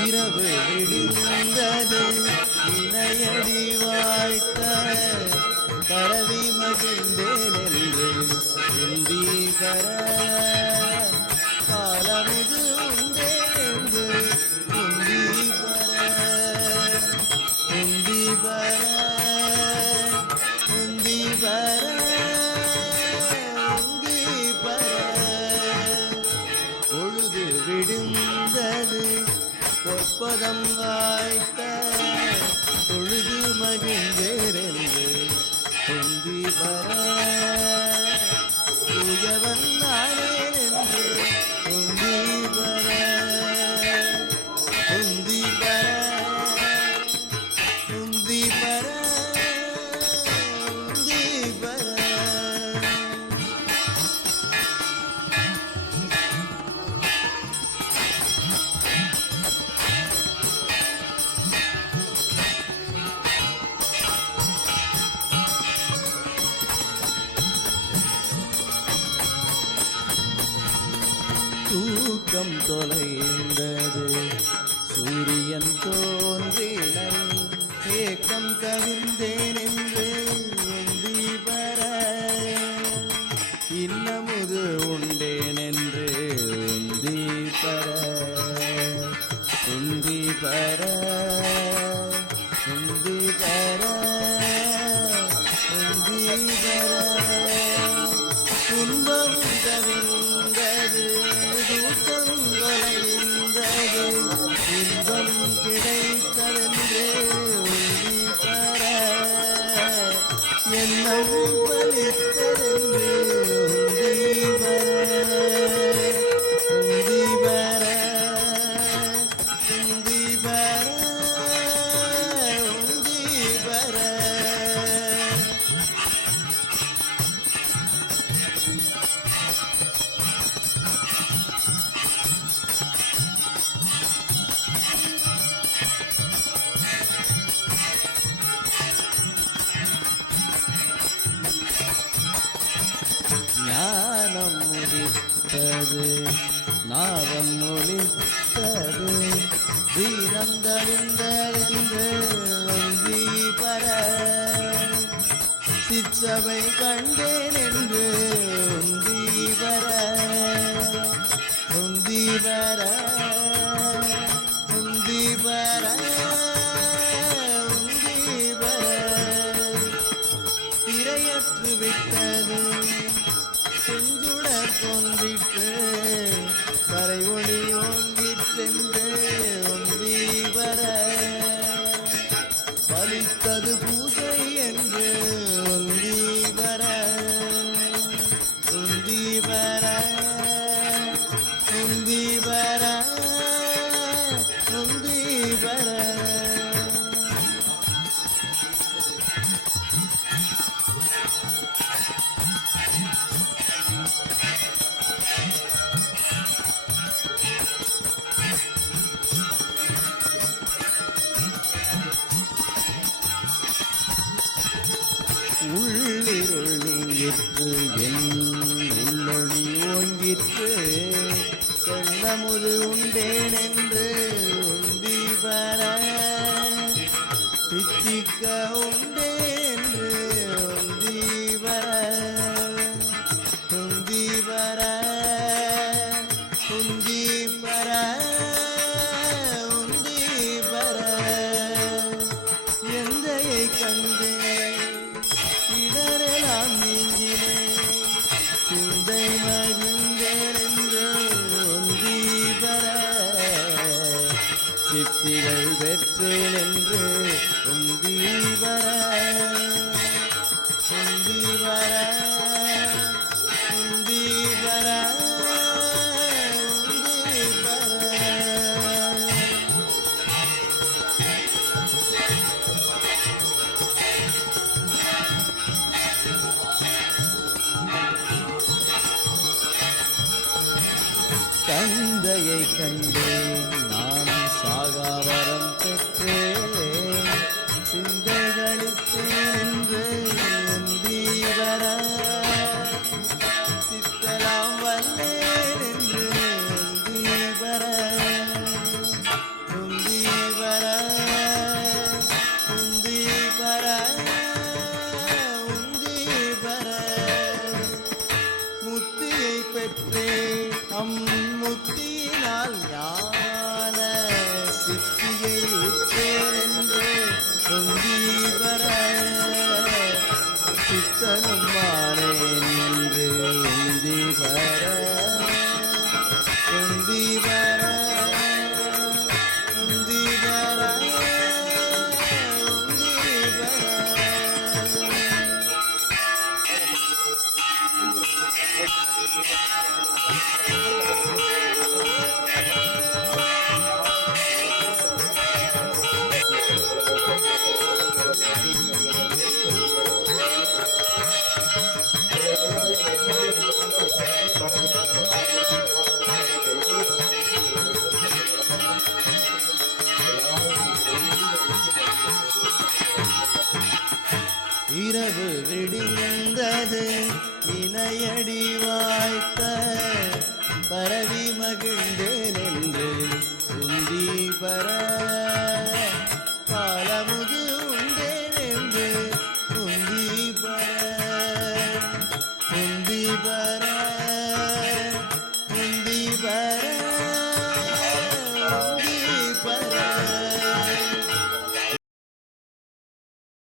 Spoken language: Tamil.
இரவு விடிந்தது இணையடி வாய்த்த பரவி மகிழ்ந்தேன் என்று உந்தி பெற காலமுது உந்தி பெற உந்தி பெற உந்தி பெற உந்தி பெற பொழுது விடுந்தது பொற்பதம் வாய்த்த பொழுது மகிழ்ந்தேரென்று வர தூக்கம் தொலைந்தது. சூரியன் தோன்றினை ஏக்கம் கவிழ்ந்தேன் என்று இன்பம் கிடைத்ததென்று உறுதி பெற முடித்தது நாதம் ஒளித்தது வீரம் தவிந்ததென்று பர. சிற்றவை கண்டேன் என்று உந்தி வர உந்தி வர உந்தி வர உந்தி வர திரையற்று விட்டது செஞ்சுடர் தோன்றிட்டு பலித்தது பூசை என்று வர உள்ளிருள் நீங்கிற்று என் உள்ளொளி ஓங்கிற்று. கொல்லமுது உண்டேன் என்று உந்தி வர. தித்திக்க உண்டேன் என்று உந்தி வர. உந்தி வர. உந்தி சிந்தை மகிழ்ந்தேன் சித்திகள் பெற்றேன் நின்று ஒன்றி வர தந்தையை கண்டேன். நான் சாகாவரம் பெற்றேன். சித்தனும் இரவு விடிந்தது இணையடி வாய்த்த பரவி மகிழ்ந்து